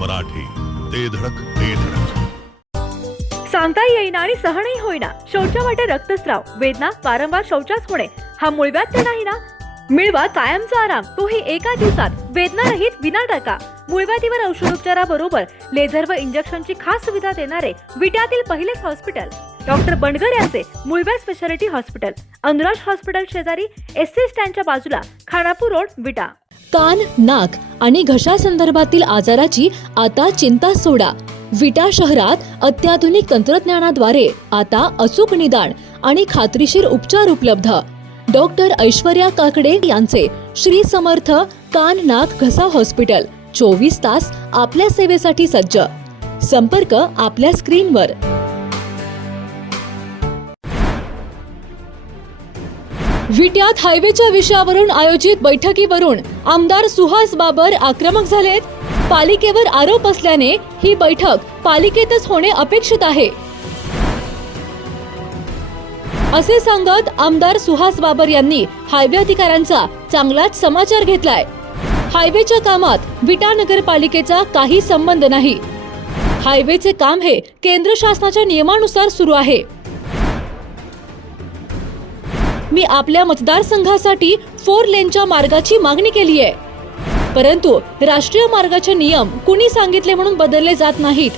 मराठी, ते धडक ते धडक. सांगता येईना आणि सहनही होईना, शौचा वाटे रक्तस्राव, वेदना, वारंवार शौचास होणे हा मूळव्याध तर नाही ना? मिळवा कायमचा आराम, तोही एका दिवसात, वेदना रहित, विना टाका. मूळव्याधीवर औषधोपचाराबरोबर लेझर व इंजेक्शनची खास सुविधा देणारे विट्यातील पहिलेच हॉस्पिटल डॉक्टर बंडगर यांचे मूळव्याध स्पेशालिटी हॉस्पिटल, अनुराज हॉस्पिटल शेजारी, एसटी स्टँडच्या बाजूला, खानापूर रोड, विटा. कान, नाक आणि घशा संदर्भातील आजाराची आता चिंता सोडा. विटा शहरात अत्याधुनिक तंत्रज्ञानाद्वारे आता अचूक निदान आणि खात्रीशीर उपचार उपलब्ध. डॉक्टर ऐश्वर्या काकडे यांचे श्री समर्थ कान, नाक, घसा हॉस्पिटल 24 तास आपल्या सेवेसाठी सज्ज. संपर्क आपल्या स्क्रीनवर. विट्यात हायवेच्या विषयावरून आयोजित बैठकीवरून आमदार सुहास बाबर आक्रमक झालेत. पालिकेवर आरोप असल्याने ही बैठक पालिकेतच होणे अपेक्षित आहे, असे सांगत आमदार सुहास बाबर यांनी हायवे अधिकाऱ्यांचा चांगलाच समाचार घेतलाय. हायवेच्या कामात विटा नगरपालिकेचा काही संबंध नाही. हायवेचे काम हे केंद्र शासनाच्या नियमानुसार सुरू आहे. मी आपल्या मतदारसंघासाठी 4 लेनच्या मार्गाची मागणी केली आहे, परंतु राष्ट्रीय मार्गाचे नियम कुणी सांगितले म्हणून बदलले जात नाहीत,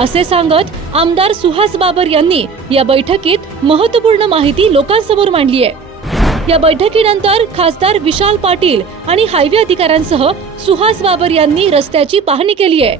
असे सांगत आमदार सुहास बाबर यांनी या बैठकीत महत्त्वपूर्ण माहिती लोकांसमोर मांडली आहे. या बैठकीनंतर खासदार विशाल पाटील आणि हायवे अधिकाऱ्यांसह सुहास बाबर यांनी रस्त्याची पाहणी केली आहे.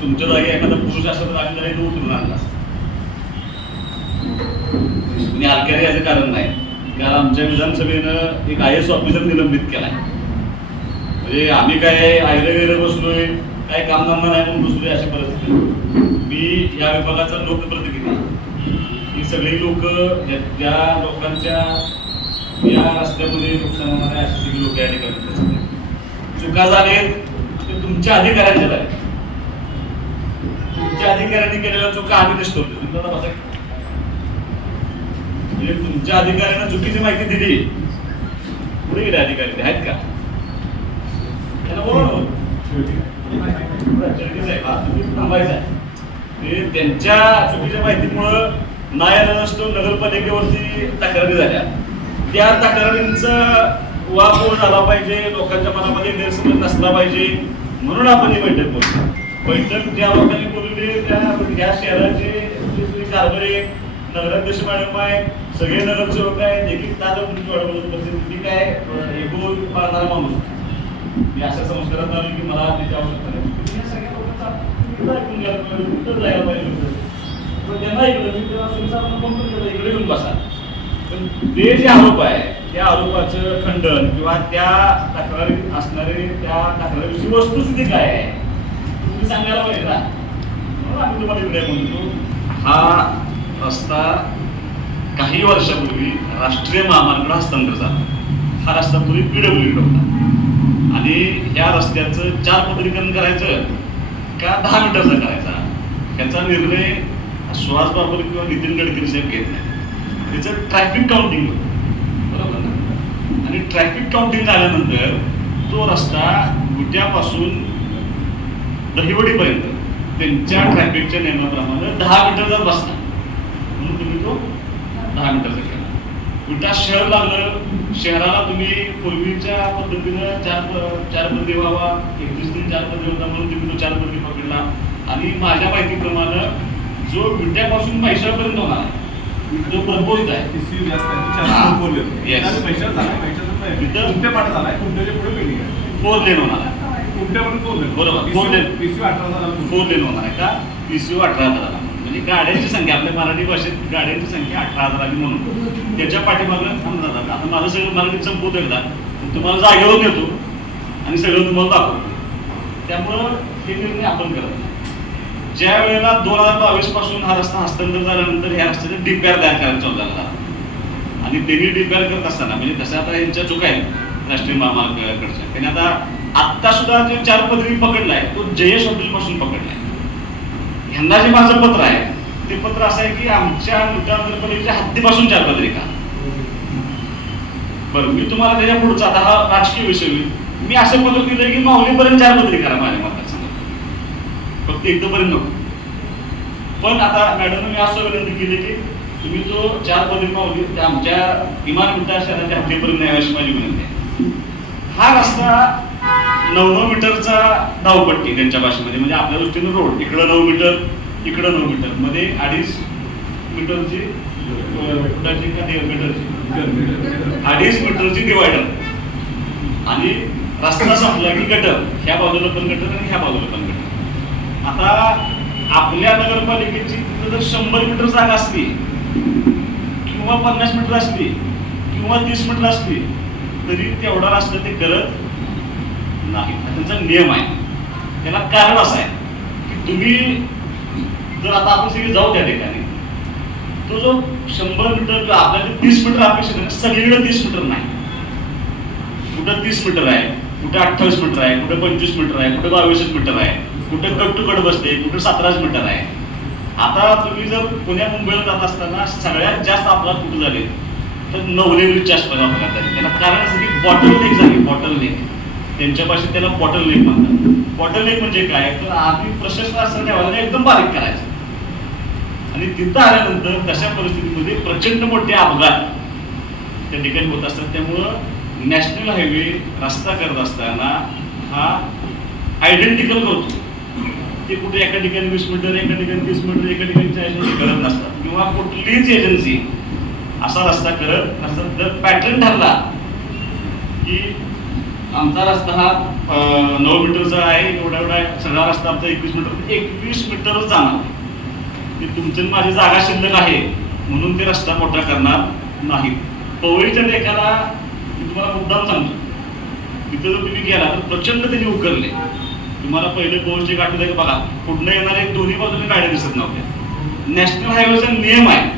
तुमच्या जागी एखादा पुरुष असला तर आम्ही जरा उतरून आणला असता. तुम्ही हलक्याने याचं कारण नाही, कारण आमच्या विधानसभेनं एक IAS ऑफिसर निलंबित केलाय. म्हणजे आम्ही काय आयरे बसलोय, काय कामधंदा नाही म्हणून बसलोय अशी परिस्थिती. मी या विभागाचा लोकप्रतिनिधी. ही सगळी लोक ज्या लोकांच्या या रस्त्यामध्ये नुकसान होणारे अशी सगळी लोक या ठिकाणी चुका झालेत ते तुमच्या अधिकाऱ्यांच्या झाल्या. तुमच्या अधिकाऱ्यांनी केलेला चुका आम्ही दिसतो. म्हणजे तुमच्या अधिकाऱ्यांना चुकीची माहिती दिली, पुढे गेले अधिकारी आहेत का? त्यांच्या चुकीच्या माहितीमुळं न्यायालय नसतो नगरपालिकेवरती तक्रारी झाल्या. त्या तक्रारींचा वापर झाला पाहिजे, लोकांच्या मनामध्ये गैरसमज नसला पाहिजे, म्हणून आपण ही बैठक बोलतो. बैठक ज्या लोकांनी बोलवली त्या शहराचे कारभारी, नगराध्यक्ष मॅडम आहे, सगळे नगरसेवक आहेत, एक तास तुमची वाढ बोलत बसते. तुम्ही काय एगो पाळणारा माणूस, मी अशा संस्कारात आलो की मला त्याची आवश्यकता नाही. या सगळ्या लोकांचा ऐकून घ्यायला पाहिजे, उत्तर जायला पाहिजे होतं, पण त्यांना ऐकलं मी तेव्हा सुविधा फोन केला इकडे येऊन बसा. पण ते जे आरोप आहे त्या आरोपाचं खंडन किंवा त्या तक्रारी असणारे त्या तक्रारीची वस्तुस्थिती काय आहे तुम्ही सांगायला पाहिजे ना. म्हणून आम्ही तुम्हाला इकडे म्हणतो, हा रस्ता काही वर्षापूर्वी राष्ट्रीय महामार्गाला हस्तांतर झाला. हा रस्ता पूर्वी PWD होता आणि ह्या रस्त्याचं 4 पदरीकरण करायचं का 10 मीटरचा करायचा याचा निर्णय सुहास बाबर किंवा नितीन गडकरी साहेब घेत नाही. त्याचं ट्रॅफिक काउंटिंग होतं, बरोबर ना. आणि ट्रॅफिक काउंटिंग झाल्यानंतर तो रस्ता विट्यापासून दहिवडीपर्यंत त्यांच्या ट्रॅफिकच्या नियमाप्रमाणे 10 मीटरचा बसला, म्हणून तुम्ही तो 10 मीटरचा केला. विटा शहर लागलं, शहराला तुम्ही पूर्वीच्या पद्धतीनं 4 पदरी व्हावा, 31 4 पदरी होता म्हणून तुम्ही तो 4 पदरी पकडला. आणि माझ्या माहितीप्रमाणे जो विट्यापासून पैशापर्यंत होणार आहे तो प्रपोज आहे. फोर लेन होणार आहे, बरोबर. 4 लेन होणार आहे का? PCU 18,000. म्हणजे गाड्यांची संख्या आपल्या मराठी भाषेत गाड्यांची संख्या 18,000 म्हणून त्याच्या पाठीमागं 15,000. आता माझं सगळं मराठीत संपवतो एकदा, तुम्हाला जागेवर येतो आणि सगळं तुम्हाला दाखवतो. त्यामुळं हे निर्णय आपण करत नाही. ज्या वेळेला 2022 पासून हा रस्ता हस्तांतर झाल्यानंतर ह्या रस्त्याचे डीपीआर तयार करायला चालू झाला आणि त्यांनी डीपीआर करत असताना म्हणजे तसं आता यांच्या चुका आहेत राष्ट्रीय महामार्गाकडच्या. त्यांनी आता सुद्धा जे 4 पदरी पकडलाय तो जयेश हॉटेल पासून पकडलाय. ह्यांना जे माझं पत्र आहे ते पत्र असं आहे की आमच्या नगरपालिकेच्या हद्दीपासून 4 पदरी का. बरं, मी तुम्हाला त्याच्या पुढचा आता हा राजकीय विषय होईल. मी असं पत्र दिलंय की माऊलीपर्यंत 4 पदरी करा माझ्या मतदारसंघात, फक्त इथपर्यंत नको. पण आता मॅडमने मी असं विनंती केली की तुम्ही तो 4 पदरी माऊली आमच्या किमान शहराच्या हद्दीपर्यंत नाही अशी माझी विनंती आहे. हा रस्ता 9 मीटरचा धावपट्टी त्यांच्या भाषेमध्ये, म्हणजे आपल्या दृष्टीने रोड इकडं 9 मीटर इकडं 9 मीटर मध्ये 2.5 मीटरची फुटाची का 1.5 मीटरची 2.5 मीटरची डिवायडर आणि रस्ता संपला की गटर, ह्या बाजूला पण गटर आणि ह्या बाजूला पण गटर. आता आपल्या नगरपालिकेची तिथं जर 100 मीटर जागा असली किंवा 50 मीटर असली किंवा 30 मीटर असली तरी तेवढा रस्ता ते करत नाही. त्यांचा नियम आहे. त्याला कारण असं आहे की तुम्ही जर आता आपण सगळे जाऊ त्या ठिकाणी तो जो 100 मीटर आपल्याला 30 मीटर अपेक्षित आहे सगळीकडे 30 मीटर नाही. कुठं 30 मीटर आहे, कुठे 28 मीटर आहे, कुठे 25 मीटर आहे, कुठे 22 मीटर आहे, कुठे कट टू कट बसते, कुठे 17 मीटर आहे. आता तुम्ही जर पुण्या मुंबईला जात असताना सगळ्यात जास्त अपघात कुठे झाले तर नवले ब्रिजच्या आसपास अपघात झाले. त्याला कारण असं की बॉटल लेक झाली. बॉटल लेक त्यांच्या भाषेत त्याला बॉटल लेक म्हणतात. बॉटल लेक म्हणजे काय तर आधी प्रशस्त असं ठेवायला एकदम बारीक करायचं आणि तिथं आल्यानंतर तशा परिस्थितीमध्ये प्रचंड मोठे अपघात त्या ठिकाणी होत असतात. त्यामुळं नॅशनल हायवे रस्ता करत असताना हा आयडेंटिकल करतो. ते कुठे एका ठिकाणी 20 मीटर, एका ठिकाणी 30 मीटर, एका ठिकाणी 40 मीटर करत नसतात किंवा कुठलीच एजन्सी असा रस्ता करत नसतात. जर पॅटर्न ठरला की आमचा रस्ता हा 9 मीटरचा आहे, एवढा सगळा रस्ता आमचा 21 मीटरच जाणार, ते तुमचं माझी जागा शिल्लक आहे म्हणून ते रस्ता मोठा करणार नाही. पवईच्या लेखाला मी तुम्हाला मुद्दाम सांगतो, तिथं जर तुम्ही गेला तर प्रचंड त्यांनी उकरले. तुम्हाला पहिले पवईचे गाठी बघा, पुढनं येणारे दोन्ही बाजूने गाड्या दिसत नव्हत्या. नॅशनल हायवेचा नियम आहे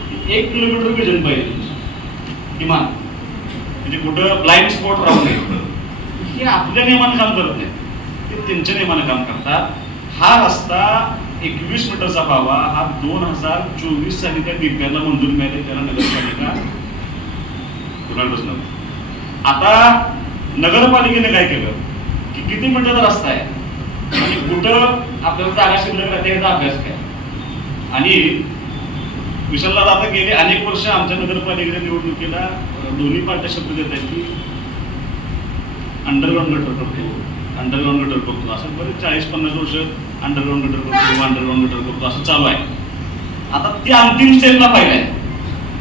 की 1 किलोमीटर विजन पाहिजे किमान, म्हणजे कुठं ब्लाइंड स्पॉट राहू नये. हे आपल्या नियमानं काम करत नाही, ते त्यांच्या नियमानं काम करतात. हा रस्ता 21 मीटरचा व्हावा हा 2024 साली त्या डीपीआरला मंजुरी मिळाली. त्याला नगरपालिका बसणार. आता नगरपालिकेने काय केलं की किती मीटरचा रस्ता आहे आणि कुठं आपल्याला जागा शिल्लक राहते याचा अभ्यास काय. आणि विशालला आता गेले अनेक वर्ष आमच्या नगरपालिकेच्या निवडणुकीला दोन्ही पार्ट्या शब्द देत आहेत की अंडरग्राऊंड गटर करतो, अंडरग्राऊंड गटर करतो. असं बरेच 40-50 वर्ष अंडरग्राऊंड गटर करतो, अंडरग्राऊंड गटर करतो असं चालू आहे. आता ती अंतिम स्टेजला पाहिलं आहे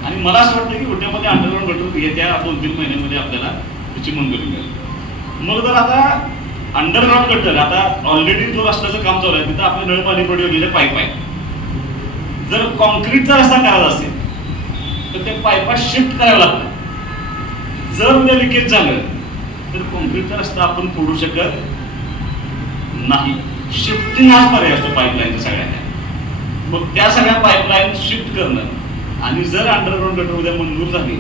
आणि मला असं वाटतं की उद्यामध्ये अंडरग्राऊंड गटर येत्या 2-3 महिन्यामध्ये आपल्याला त्याची मंजुरी मिळेल. मग जर आता अंडरग्राऊंड गटर आता ऑलरेडी जो रस्त्याचं काम चालू आहे तिथं आपलं नळ पाणी पडलेले पाईप आहे. जर कॉन्क्रीटचा रस्ता करायचा असेल तर ते पाईपा शिफ्ट करावं लागतं. जर उद्या लिकेज झालं तर कॉन्क्रीटचा रस्ता आपण तोडू शकत नाही. शिफ्टिंग हाच पर्याय असतो पाईपलाईनचा सगळ्यांना. मग त्या सगळ्या पाईपलाईन शिफ्ट करणं आणि जर अंडरग्राऊंड गटर उद्या मंजूर झाली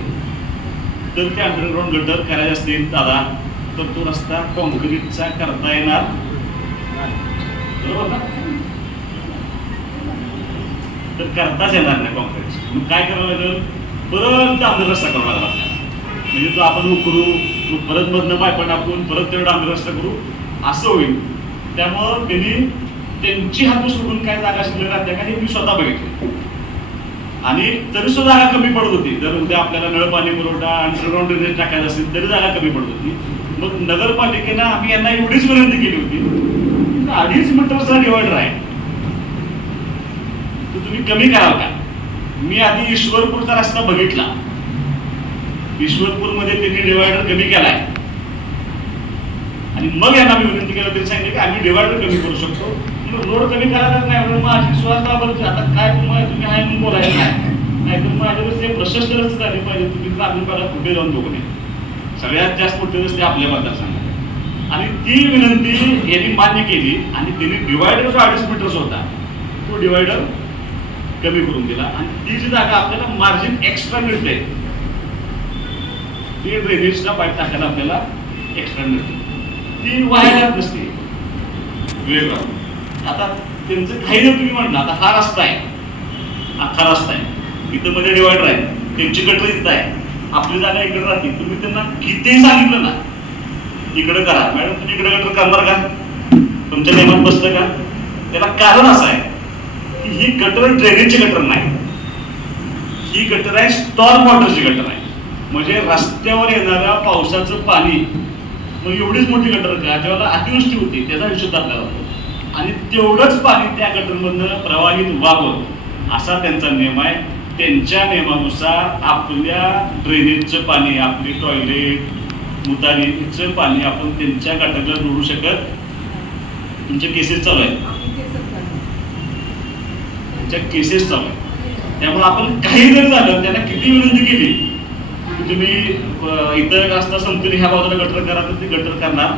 तर ते अंडरग्राऊंड गटर करायचे असतील दादा तर तो रस्ता कॉन्क्रीटचा करता येणार बरोबर ना, तर करताच येणार नाही कॉन्क्रीट. मग काय करावं लागेल, परत डांबर रस्ता करावा लागला आपल्याला. म्हणजे तो आपण उकरू परत मधनं पायपा टाकून परत तेवढा डांबर रस्ता करू असं होईल. त्यामुळं त्यांनी त्यांची हात सोडून काय जागा शिल्लक राहत्या का हे मी स्वतः बघितले आणि तरी सुद्धा जागा कमी पडत होती. जर उद्या आपल्याला नळ पाणी पुरवठा अंडरग्राऊंड ड्रेनेज टाकायचा असेल तरी जागा कमी पडत होती. मग नगरपालिकेनं आम्ही यांना एवढीच विनंती केली होती 2.5 मीटरचा डिवायडर आहे तो तुम्ही कमी कराल का. मी आधी ईश्वरपूरचा रस्ता बघितला, ईश्वरपूरमध्ये त्यांनी डिवायडर कमी केलाय आणि मग यांना मी विनंती केलं तरी सांगितलं की आम्ही डिवायडर कमी करू शकतो. रोड कमी करायला नाही म्हणून माझी श्वास बाबत आता काय तुम्ही आहे म्हणून बोलायला नाही तर माझ्याकडे ते प्रशस्त रस्ते झाले पाहिजे. तुम्ही ग्रामीण भागात कुठे जाऊन बघू नये. सगळ्यात जास्त मोठे रस्ते आपल्या मतदारसंघात आणि ती विनंती यांनी मान्य केली आणि त्यांनी डिवायडर जो 2.5 मीटरचा होता तो डिवायडर कमी करून दिला आणि ती जी जागा आपल्याला मार्जिन एक्स्ट्रा मिळते ती ड्रेनेजला पाईप टाकायला आपल्याला एक्स्ट्रा मिळते, ती वाया जात नसते वेगळा. आता त्यांचं काही जर तुम्ही म्हणलं, आता हा रस्ता आहे, अख्खा रस्ता आहे, इथं मध्ये डिवायडर आहे, त्यांची गटर इथं आहे, आपली जागा इकडे राहते, तुम्ही त्यांना कितीही सांगितलं ना इकडे करा, मॅडम तुम्ही इकडे गटर करणार का? तुमच्या नियमात बसतं का? त्याला कारण असं आहे की ही गटर ड्रेनेजची गटर नाही, ही गटर आहे स्टॉर्म वॉटरची गटर आहे. म्हणजे रस्त्यावर येणाऱ्या पावसाचं पाणी, मग एवढीच मोठी गटर का जेव्हा अतिवृष्टी होती त्याचा हिशोब दाखला जातो आणि तेवढंच पाणी त्या गटरमधनं प्रवाहित व्हावं असा त्यांचा नियम आहे. त्यांच्या नियमानुसार आपल्या ड्रेनेजचं पाणी, आपली टॉयलेट मुतारीचं पाणी आपण त्यांच्या गटारला जोडू शकत. तुमचे केसेस चालू आहेत, त्यांच्या केसेस चालू आहेत, त्यामुळे आपण काही जरी झालं त्यांना किती विनंती केली की तुम्ही इथं रस्ता संपतील ह्या बाजूला गटर करा, तर ते गटर करणार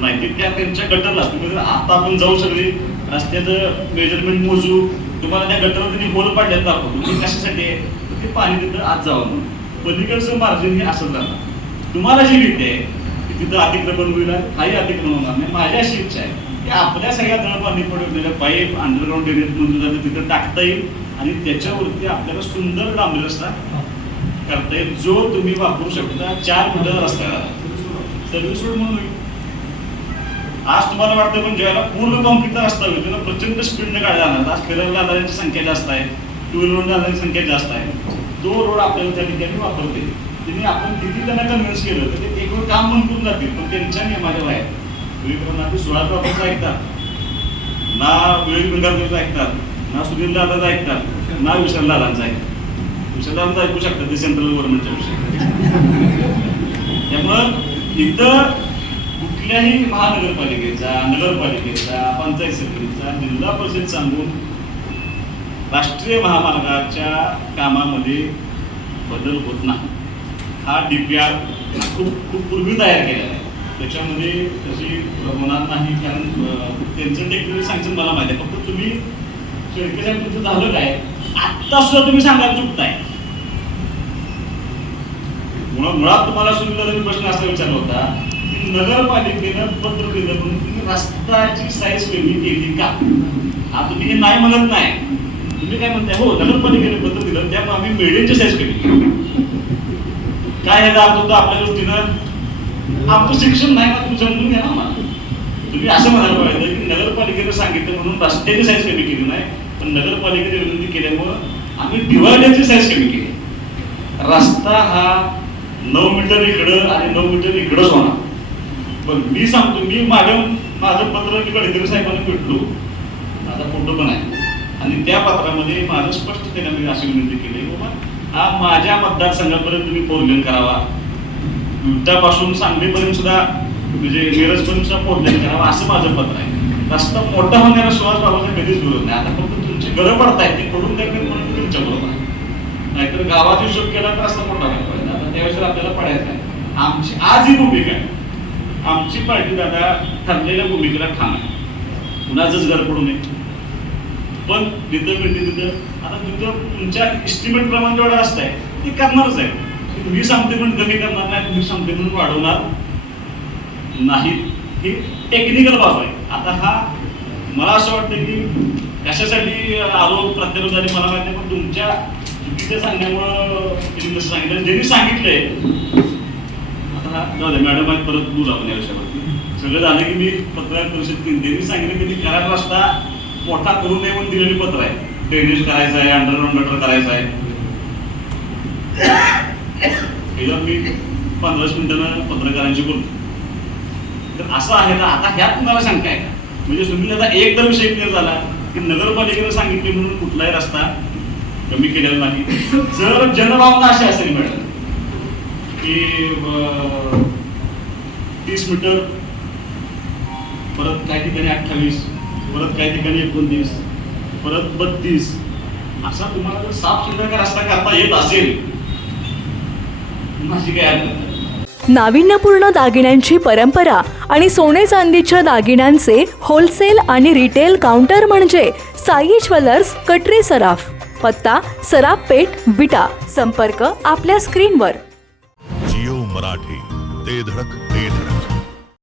नाही. ते त्या त्यांच्या गटरला तुम्ही जर आता आपण जाऊ सगळे रस्त्याचं मेजरमेंट मोजू, तुम्हाला त्या गटरला त्यांनी होल पाडल्यात दाखवतो, तुम्ही कशासाठी आहे ते पाणी तिथं आत जावं म्हणून. पलीकडचं मार्जिन हे असं जाणार. तुम्हाला जी भीती आहे की तिथं अतिक्रमण होईल, काही अतिक्रमण होणार नाही. माझी अशी इच्छा आहे की आपल्या सगळ्या जळ पाणी पडवलेल्या पाईप अंडरग्राऊंड ड्रेनेज मंजूर झालं तिथं टाकता येईल आणि त्याच्यावरती आपल्याला सुंदर डांबरी रस्ता करता येईल, जो तुम्ही वापरू शकता. 4 मीटर रस्ता सर्व्हिस रोड म्हणून होईल. आज तुम्हाला वाटतं पण ज्यावेळेला पूर्ण कॉन्क्रीटचा रस्ता होईल त्याला प्रचंड स्पीडने गाड्या जाणार. आज फिरायला जाणाऱ्यांची संख्या जास्त आहे, 2 व्हीलर जाणाऱ्यांची संख्या जास्त आहे. तो रोड आपल्याला त्या ठिकाणी वापरते. त्यांनी आपण किती त्यांना कन्व्हिन्स केलं तर ते एक वेळ काम बंद करून जातील, पण त्यांच्या नियमाच्या बाहेर ना ते 16 प्रॉपर्टीचं ऐकतात, ना विवेक बिंगारचं ऐकतात, ना सुनील दादाचं ऐकतात, ना विशाल दादांचं ऐकतात. विशाल दादांचं ऐकू शकतात ते सेंट्रल गव्हर्नमेंटच्या विषयी. त्यामुळं इथं कुठल्याही महानगरपालिकेचा, नगरपालिकेचा, पंचायत समितीचा, जिल्हा परिषद सांगून राष्ट्रीय महामार्गाच्या कामामध्ये बदल होत नाही. हा DPR खूप पूर्वी तयार केलेला आहे, त्याच्यामध्ये तशी होणार नाही. कारण त्यांचं टेक्निकल सँक्शन मला माहिती आहे. फक्त तुम्ही शेळके साहेब तुमचं झालं काय आत्ता सुद्धा तुम्ही सांगायला चुकताय. मुळात तुम्हाला सुनील दादा प्रश्न असा विचारला होता की नगरपालिकेनं पत्र दिलं म्हणून तुम्ही रस्त्याची साईज कमी केली का? हा तुम्ही हे नाही म्हणत नाही, तुम्ही काय म्हणताय हो नगरपालिकेने पत्र दिलं त्यामुळे आम्ही बिल्डिंगची साईज कमी केली. काय ह्याचा अर्थ होता आपल्या दृष्टीनं? आमचं शिक्षण नाही ना, तुम्ही समजून घ्या ना मला. तुम्ही असं म्हणायला पाहिजे की नगरपालिकेने सांगितलं म्हणून रस्त्याची साईज कमी केली नाही, पण नगरपालिकेने विनंती केल्यामुळं आम्ही डिवायडरची साईज कमी केली. रस्ता हा 9 मीटर इकडं आणि 9 मीटर इकडंच होणार. पण मी सांगतो, मी माझं पत्र मी गडकरी साहेबांना भेटलो, माझा फोटो पण आहे आणि त्या पत्रामध्ये माझं स्पष्ट त्यांना मी अशी विनंती केली बाबा हा माझ्या मतदारसंघापर्यंत तुम्ही 4 लेन करावा, विटापासून सांगलीपर्यंत सुद्धा म्हणजे मिरजपर्यंत सुद्धा 4 लेन करावा असं माझं पत्र आहे. रस्ता मोठा होण्याला सुहास बाबाचा कधीच विरोध नाही. आता फक्त तुमची गरज पडताय ते पडून द्या म्हणून तुमच्या बरोबर आहे. नाहीतर गावाचा हिशोब केला तर रस्ता मोठा व्हायला पाहिजे. आता त्यावेळेस आपल्याला पडायचं आहे. आमची आज ही भूमिका आहे, आमची पार्टी दादा ठरलेल्या भूमिकेला ठाम आहे. कुणाचंच घर पडू नये, पण जिथं मिळते तिथं आता तिथं तुमच्या इस्टिमेट प्रमाणे जेवढं रस्ता आहे ते करणारच आहे. मी सांगते म्हणून कमी करणार नाही, तुम्ही सांगते म्हणून वाढवणार नाही. ही टेक्निकल बाजू आहे. आता हा मला असं वाटतं की कशासाठी आरोप प्रत्यारोप झाले मला माहिती आहे, पण तुमच्या चुकीच्या सांगण्यामुळं त्यांनी जसं सांगितलं ज्यांनी सांगितलंय आता हा जाऊ दे मॅडम आहेत परत बोलू आपण या विषयावरती. सगळं झालं की मी पत्रकार परिषद त्यांनी सांगितलं की कराड रस्ता मोठा करू नये म्हणून दिलेली पत्र आहे. ड्रेनेज करायचं आहे, अंडरग्राऊंड गटर करायचं आहे. मी 15 मिनिटानं पत्रकारांशी बोलतो. तर असं आहे ना, आता ह्यात तुम्हाला शंका आहे का? म्हणजे सुनील दादा एक तर विषय क्लिअर झाला की नगरपालिकेनं सांगितले म्हणून कुठलाही रस्ता कमी केलेला नाही. जर जनभावना अशी असेल मॅडम की 30 मीटर, परत काही ठिकाणी 28, परत काही ठिकाणी 29, परत 32 असा तुम्हाला जर साफ सुद्धा रस्ता करता येत असेल माझी काय अडचण. नाविन्यपूर्ण दागिन्यांची परंपरा आणि सोने चांदीच्या दागिन्यांचे होलसेल आणि रिटेल काउंटर म्हणजे साई ज्वेलर्स, कटरे सराफ. पत्ता सराफ पेठ, विटा. संपर्क आपल्या स्क्रीनवर. जिओ मराठी, ते धडक ते धडक.